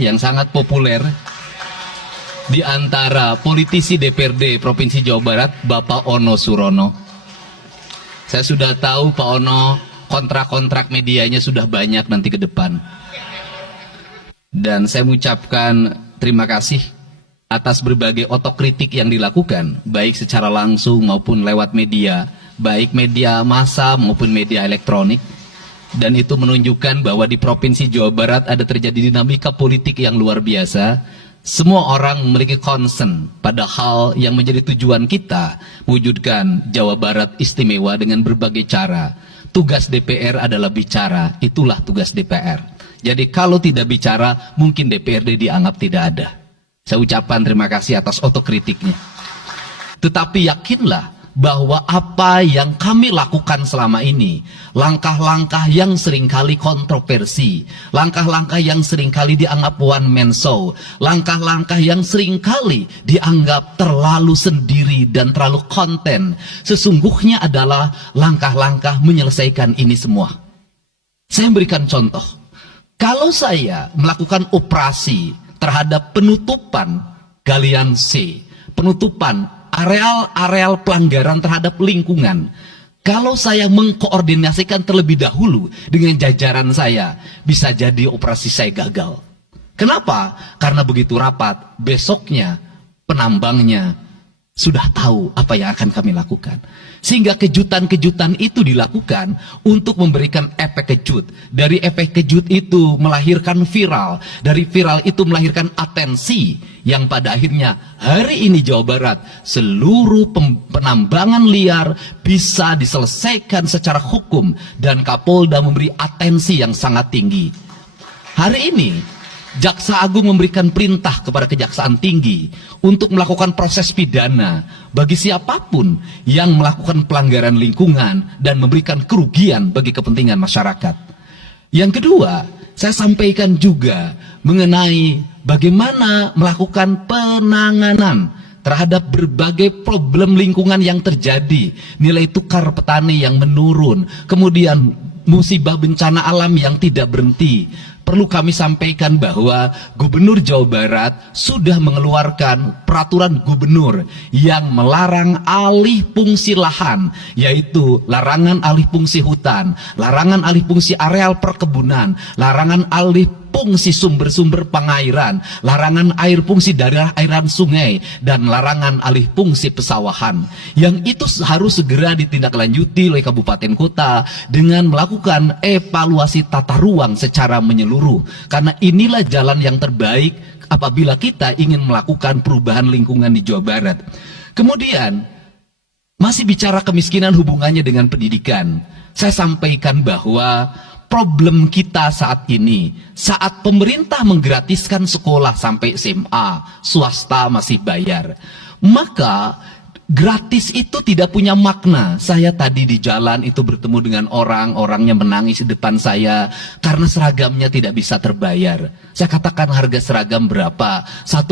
yang sangat populer di antara politisi DPRD Provinsi Jawa Barat, Bapak Ono Surono. Saya sudah tahu Pak Ono kontrak-kontrak medianya sudah banyak nanti ke depan. Dan saya mengucapkan terima kasih atas berbagai otokritik yang dilakukan, baik secara langsung maupun lewat media, baik media massa maupun media elektronik. Dan itu menunjukkan bahwa di Provinsi Jawa Barat ada terjadi dinamika politik yang luar biasa. Semua orang memiliki concern pada hal yang menjadi tujuan kita, mewujudkan Jawa Barat istimewa dengan berbagai cara. Tugas DPR adalah bicara, itulah tugas DPR. Jadi kalau tidak bicara, mungkin DPRD dianggap tidak ada. Saya ucapkan terima kasih atas otokritiknya. Tetapi yakinlah bahwa apa yang kami lakukan selama ini, langkah-langkah yang seringkali kontroversi, langkah-langkah yang seringkali dianggap one man show, langkah-langkah yang seringkali dianggap terlalu sendiri dan terlalu konten, sesungguhnya adalah langkah-langkah menyelesaikan ini semua. Saya memberikan contoh, kalau saya melakukan operasi terhadap penutupan galian C, penutupan areal-areal pelanggaran terhadap lingkungan, kalau saya mengkoordinasikan terlebih dahulu dengan jajaran saya, bisa jadi operasi saya gagal. Kenapa? Karena begitu rapat, besoknya penambangnya sudah tahu apa yang akan kami lakukan. Sehingga kejutan-kejutan itu dilakukan untuk memberikan efek kejut. Dari efek kejut itu melahirkan viral. Dari viral itu melahirkan atensi. Yang pada akhirnya hari ini Jawa Barat, seluruh penambangan liar bisa diselesaikan secara hukum. Dan Kapolda memberi atensi yang sangat tinggi. Hari ini Jaksa Agung memberikan perintah kepada Kejaksaan Tinggi untuk melakukan proses pidana bagi siapapun yang melakukan pelanggaran lingkungan dan memberikan kerugian bagi kepentingan masyarakat. Yang kedua, saya sampaikan juga mengenai bagaimana melakukan penanganan terhadap berbagai problem lingkungan yang terjadi, nilai tukar petani yang menurun, kemudian musibah bencana alam yang tidak berhenti. Perlu kami sampaikan bahwa Gubernur Jawa Barat sudah mengeluarkan peraturan gubernur yang melarang alih fungsi lahan, yaitu larangan alih fungsi hutan, larangan alih fungsi areal perkebunan, larangan alih fungsi sumber-sumber pengairan, larangan air fungsi daerah airan sungai, dan larangan alih fungsi pesawahan. Yang itu harus segera ditindaklanjuti oleh kabupaten kota dengan melakukan evaluasi tata ruang secara menyeluruh. Karena inilah jalan yang terbaik apabila kita ingin melakukan perubahan lingkungan di Jawa Barat. Kemudian, masih bicara kemiskinan hubungannya dengan pendidikan. Saya sampaikan bahwa problem kita saat ini, saat pemerintah menggratiskan sekolah sampai SMA, swasta masih bayar, maka gratis itu tidak punya makna. Saya tadi di jalan itu bertemu dengan orangnya menangis di depan saya karena seragamnya tidak bisa terbayar. Saya katakan harga seragam berapa? 1,5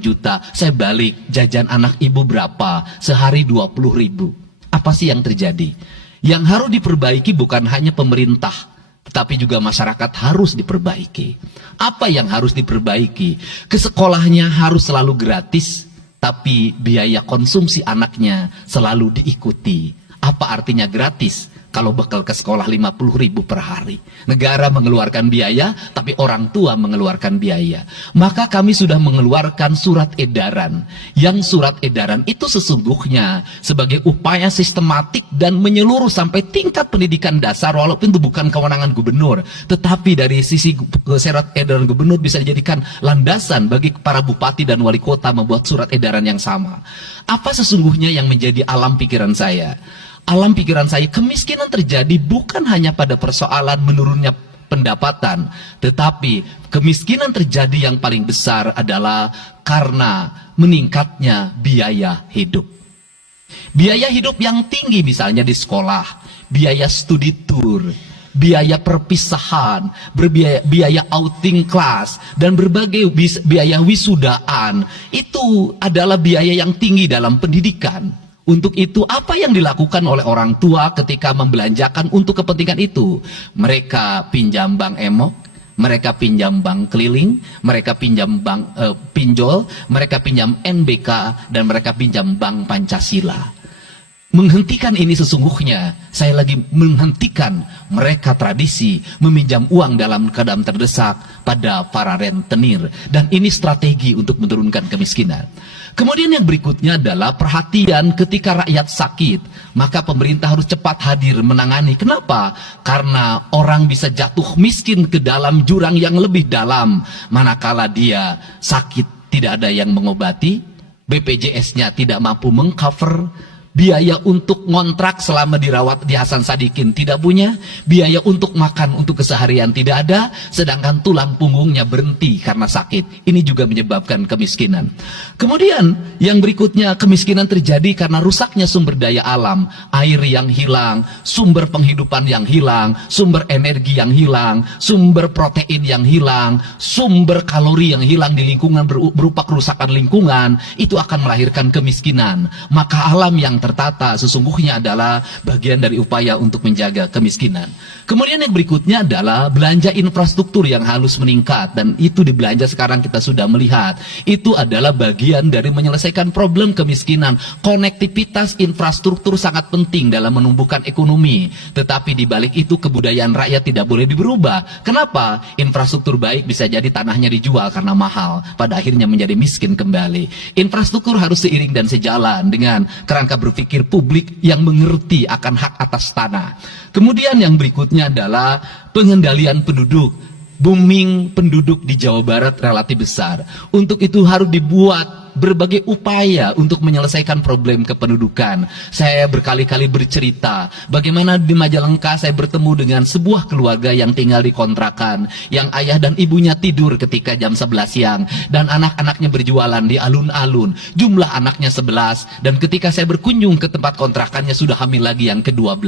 juta. Saya balik, jajan anak ibu berapa? Sehari 20.000. Apa sih yang terjadi? Yang harus diperbaiki bukan hanya pemerintah, tetapi juga masyarakat harus diperbaiki. Apa yang harus diperbaiki? Ke sekolahnya harus selalu gratis, tapi biaya konsumsi anaknya selalu diikuti. Apa artinya gratis? Kalau bekal ke sekolah 50.000 per hari. Negara mengeluarkan biaya, tapi orang tua mengeluarkan biaya. Maka kami sudah mengeluarkan surat edaran. Yang surat edaran itu sesungguhnya sebagai upaya sistematik dan menyeluruh sampai tingkat pendidikan dasar, walaupun itu bukan kewenangan gubernur. Tetapi dari sisi surat edaran gubernur bisa dijadikan landasan bagi para bupati dan wali kota membuat surat edaran yang sama. Apa sesungguhnya yang menjadi alam pikiran saya? Alam pikiran saya, kemiskinan terjadi bukan hanya pada persoalan menurunnya pendapatan, tetapi kemiskinan terjadi yang paling besar adalah karena meningkatnya biaya hidup. Biaya hidup yang tinggi misalnya di sekolah, biaya studi tour, biaya perpisahan, biaya outing kelas, dan berbagai biaya wisudaan, itu adalah biaya yang tinggi dalam pendidikan. Untuk itu, apa yang dilakukan oleh orang tua ketika membelanjakan untuk kepentingan itu? Mereka pinjam bank emok, Mereka pinjam bank keliling, mereka pinjam bank pinjol, mereka pinjam NBK, dan mereka pinjam bank Pancasila. Menghentikan ini sesungguhnya, saya lagi menghentikan mereka tradisi meminjam uang dalam keadaan terdesak pada para rentenir. Dan ini strategi untuk menurunkan kemiskinan. Kemudian yang berikutnya adalah perhatian ketika rakyat sakit. Maka pemerintah harus cepat hadir menangani. Kenapa? Karena orang bisa jatuh miskin ke dalam jurang yang lebih dalam. Manakala dia sakit tidak ada yang mengobati, BPJS-nya tidak mampu mengcover, biaya untuk ngontrak selama dirawat di Hasan Sadikin tidak punya, biaya untuk makan untuk keseharian tidak ada, sedangkan tulang punggungnya berhenti karena sakit. Ini juga menyebabkan kemiskinan. Kemudian yang berikutnya, kemiskinan terjadi karena rusaknya sumber daya alam, air yang hilang, sumber penghidupan yang hilang, sumber energi yang hilang, sumber protein yang hilang, sumber kalori yang hilang di lingkungan berupa kerusakan lingkungan. Itu akan melahirkan kemiskinan. Maka alam yang tertata sesungguhnya adalah bagian dari upaya untuk menjaga kemiskinan. Kemudian yang berikutnya adalah belanja infrastruktur yang harus meningkat, dan itu di belanja sekarang kita sudah melihat. Itu adalah bagian dari menyelesaikan problem kemiskinan. Konektivitas infrastruktur sangat penting dalam menumbuhkan ekonomi, tetapi di balik itu kebudayaan rakyat tidak boleh berubah. Kenapa? Infrastruktur baik bisa jadi tanahnya dijual karena mahal, pada akhirnya menjadi miskin kembali. Infrastruktur harus seiring dan sejalan dengan kerangka berpikir publik yang mengerti akan hak atas tanah. Kemudian yang berikutnya adalah pengendalian penduduk. Booming penduduk di Jawa Barat relatif besar. Untuk itu harus dibuat berbagai upaya untuk menyelesaikan problem kependudukan. Saya berkali-kali bercerita bagaimana di Majalengka saya bertemu dengan sebuah keluarga yang tinggal di kontrakan, yang ayah dan ibunya tidur ketika jam 11 siang, dan anak-anaknya berjualan di alun-alun. Jumlah anaknya 11, dan ketika saya berkunjung ke tempat kontrakannya sudah hamil lagi yang ke-12.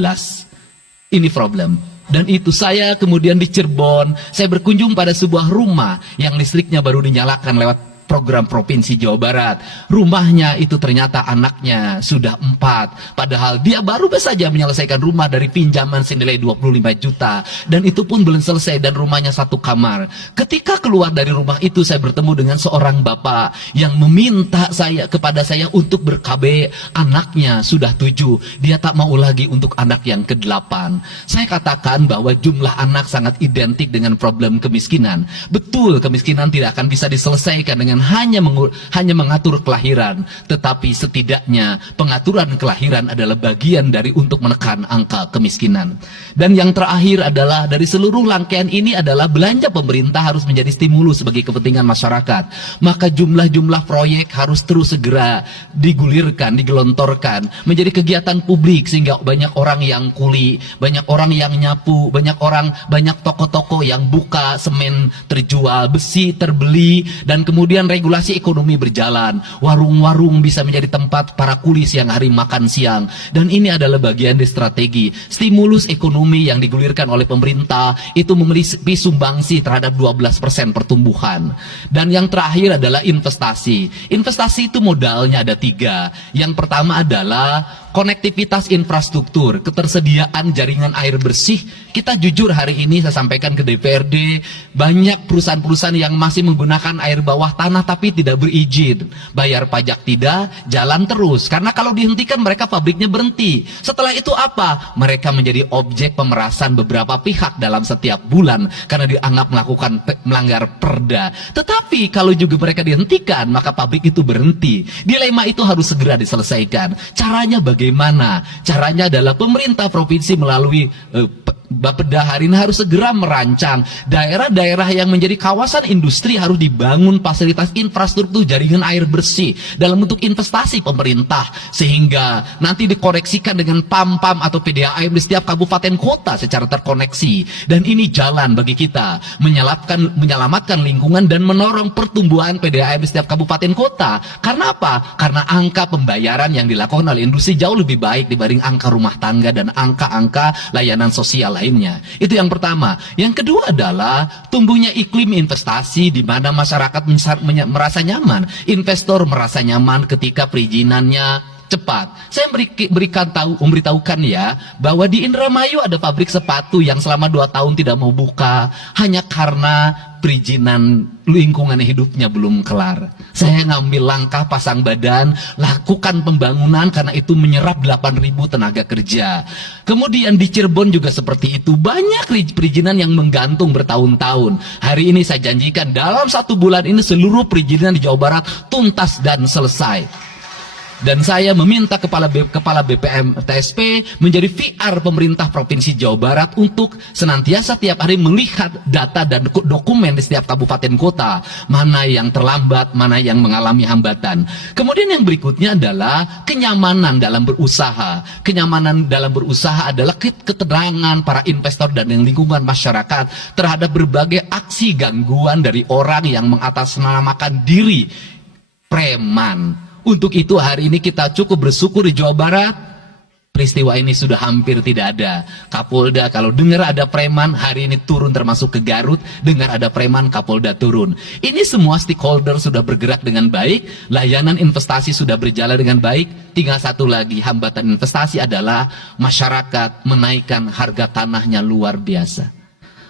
Ini problem. Dan itu saya kemudian di Cirebon, saya berkunjung pada sebuah rumah yang listriknya baru dinyalakan lewat program Provinsi Jawa Barat. Rumahnya itu ternyata anaknya sudah 4. Padahal dia baru saja menyelesaikan rumah dari pinjaman senilai 25 juta. Dan itu pun belum selesai, dan rumahnya 1 kamar. Ketika keluar dari rumah itu, saya bertemu dengan seorang bapak yang meminta kepada saya untuk ber-KB. Anaknya sudah 7. Dia tak mau lagi untuk anak yang ke-8. Saya katakan bahwa jumlah anak sangat identik dengan problem kemiskinan. Betul, kemiskinan tidak akan bisa diselesaikan dengan hanya mengatur kelahiran, tetapi setidaknya pengaturan kelahiran adalah bagian dari untuk menekan angka kemiskinan. Dan yang terakhir adalah dari seluruh rangkaian ini adalah belanja pemerintah harus menjadi stimulus bagi kepentingan masyarakat. Maka jumlah-jumlah proyek harus terus segera digulirkan, digelontorkan menjadi kegiatan publik, sehingga banyak orang yang kuli, banyak orang yang nyapu, banyak toko-toko yang buka, semen terjual, besi terbeli, dan kemudian regulasi ekonomi berjalan. Warung-warung bisa menjadi tempat para kuli siang hari makan siang. Dan ini adalah bagian dari strategi stimulus ekonomi yang digulirkan oleh pemerintah. Itu memiliki sumbangsi terhadap 12% pertumbuhan. Dan yang terakhir adalah investasi. Investasi itu modalnya ada 3. Yang pertama adalah konektivitas infrastruktur, ketersediaan jaringan air bersih. Kita jujur hari ini saya sampaikan ke DPRD, banyak perusahaan-perusahaan yang masih menggunakan air bawah tanah tapi tidak berizin. Bayar pajak tidak, jalan terus. Karena kalau dihentikan mereka pabriknya berhenti. Setelah itu apa? Mereka menjadi objek pemerasan beberapa pihak dalam setiap bulan karena dianggap melanggar perda. Tetapi kalau juga mereka dihentikan, maka pabrik itu berhenti. Dilema itu harus segera diselesaikan. Caranya bagaimana? Caranya adalah pemerintah provinsi melalui Bapeda hari ini harus segera merancang daerah-daerah yang menjadi kawasan industri, harus dibangun fasilitas infrastruktur jaringan air bersih dalam bentuk investasi pemerintah, sehingga nanti dikoneksikan dengan PAM-PAM atau PDAM di setiap kabupaten kota secara terkoneksi. Dan ini jalan bagi kita menyelamatkan lingkungan dan mendorong pertumbuhan PDAM di setiap kabupaten kota. Karena apa? Karena angka pembayaran yang dilakukan oleh industri jauh lebih baik dibanding angka rumah tangga dan angka-angka layanan sosial lainnya. Itu yang pertama. Yang kedua adalah tumbuhnya iklim investasi di mana masyarakat merasa nyaman, investor merasa nyaman ketika perizinannya cepat. Saya memberitahukan ya bahwa di Indramayu ada pabrik sepatu yang selama 2 tahun tidak mau buka hanya karena perizinan lingkungan hidupnya belum kelar. Saya ngambil langkah pasang badan, lakukan pembangunan karena itu menyerap 8.000 tenaga kerja. Kemudian di Cirebon juga seperti itu, banyak perizinan yang menggantung bertahun-tahun. Hari ini saya janjikan dalam 1 bulan ini seluruh perizinan di Jawa Barat tuntas dan selesai. Dan saya meminta kepala BPM TSP menjadi VR pemerintah Provinsi Jawa Barat untuk senantiasa tiap hari melihat data dan dokumen di setiap kabupaten kota, mana yang terlambat, mana yang mengalami hambatan. Kemudian yang berikutnya adalah kenyamanan dalam berusaha. Kenyamanan dalam berusaha adalah keterangan para investor dan lingkungan masyarakat terhadap berbagai aksi gangguan dari orang yang mengatasnamakan diri preman. Untuk itu hari ini kita cukup bersyukur di Jawa Barat, peristiwa ini sudah hampir tidak ada. Kapolda kalau dengar ada preman, hari ini turun, termasuk ke Garut, dengar ada preman, Kapolda turun. Ini semua stakeholder sudah bergerak dengan baik, layanan investasi sudah berjalan dengan baik. Tinggal satu lagi, hambatan investasi adalah masyarakat menaikkan harga tanahnya luar biasa.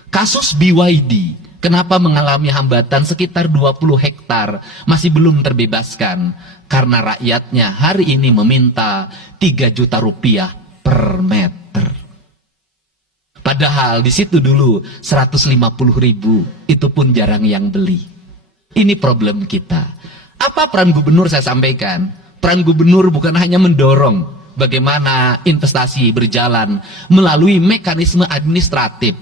Kasus BYD, kenapa mengalami hambatan sekitar 20 hektar, masih belum terbebaskan? Karena rakyatnya hari ini meminta 3 juta rupiah per meter. Padahal di situ dulu 150.000, itu pun jarang yang beli. Ini problem kita. Apa peran gubernur saya sampaikan? Peran gubernur bukan hanya mendorong bagaimana investasi berjalan melalui mekanisme administratif.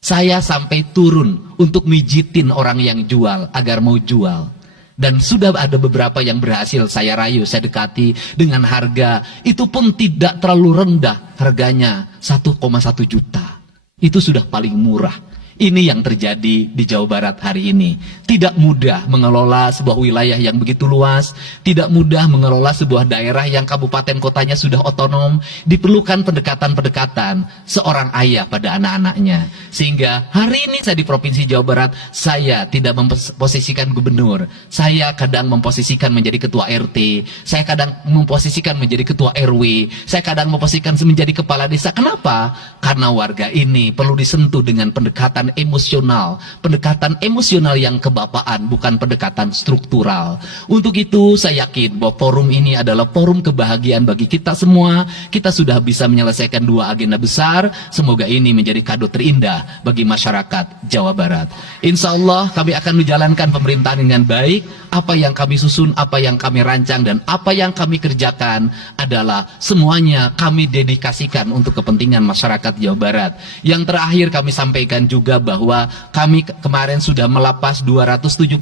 Saya sampai turun untuk mijitin orang yang jual agar mau jual. Dan sudah ada beberapa yang berhasil saya rayu, saya dekati dengan harga. Itu pun tidak terlalu rendah, harganya 1,1 juta. Itu sudah paling murah. Ini yang terjadi di Jawa Barat hari ini. Tidak mudah mengelola sebuah wilayah yang begitu luas. Tidak mudah mengelola sebuah daerah yang kabupaten kotanya sudah otonom. Diperlukan pendekatan-pendekatan seorang ayah pada anak-anaknya. Sehingga hari ini saya di Provinsi Jawa Barat, saya tidak memposisikan gubernur. Saya kadang memposisikan menjadi ketua RT. Saya kadang memposisikan menjadi ketua RW. Saya kadang memposisikan menjadi kepala desa. Kenapa? Karena warga ini perlu disentuh dengan pendekatan pendekatan emosional yang kebapaan, bukan pendekatan struktural. Untuk itu saya yakin bahwa forum ini adalah forum kebahagiaan bagi kita semua. Kita sudah bisa menyelesaikan 2 agenda besar. Semoga ini menjadi kado terindah bagi masyarakat Jawa Barat. Insya Allah kami akan menjalankan pemerintahan dengan baik. Apa yang kami susun, apa yang kami rancang, dan apa yang kami kerjakan adalah semuanya kami dedikasikan untuk kepentingan masyarakat Jawa Barat. Yang terakhir kami sampaikan juga bahwa kami kemarin sudah melapas 273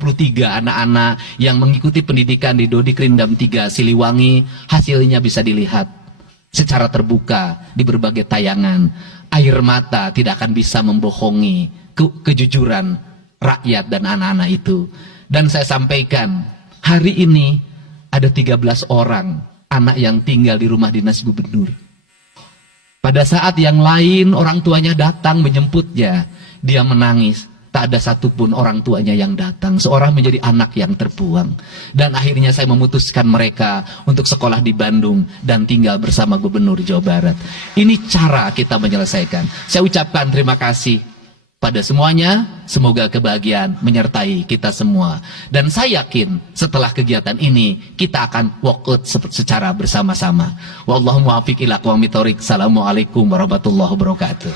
anak-anak yang mengikuti pendidikan di Dodikrindam 3 Siliwangi. Hasilnya bisa dilihat secara terbuka di berbagai tayangan. Air mata tidak akan bisa membohongi kejujuran rakyat dan anak-anak itu. Dan saya sampaikan, hari ini ada 13 orang anak yang tinggal di rumah dinas gubernur. Pada saat yang lain orang tuanya datang menjemputnya, dia menangis. Tak ada satupun orang tuanya yang datang. Seorang menjadi anak yang terbuang. Dan akhirnya saya memutuskan mereka untuk sekolah di Bandung dan tinggal bersama gubernur Jawa Barat. Ini cara kita menyelesaikan. Saya ucapkan terima kasih pada semuanya. Semoga kebahagiaan menyertai kita semua. Dan saya yakin setelah kegiatan ini kita akan walk out secara bersama-sama. Wallahu muwaffiq ila aqwamit thoriq. Assalamualaikum warahmatullahi wabarakatuh.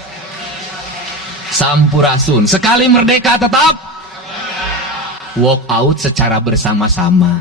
Sampurasun. Sekali merdeka tetap walk out secara bersama-sama.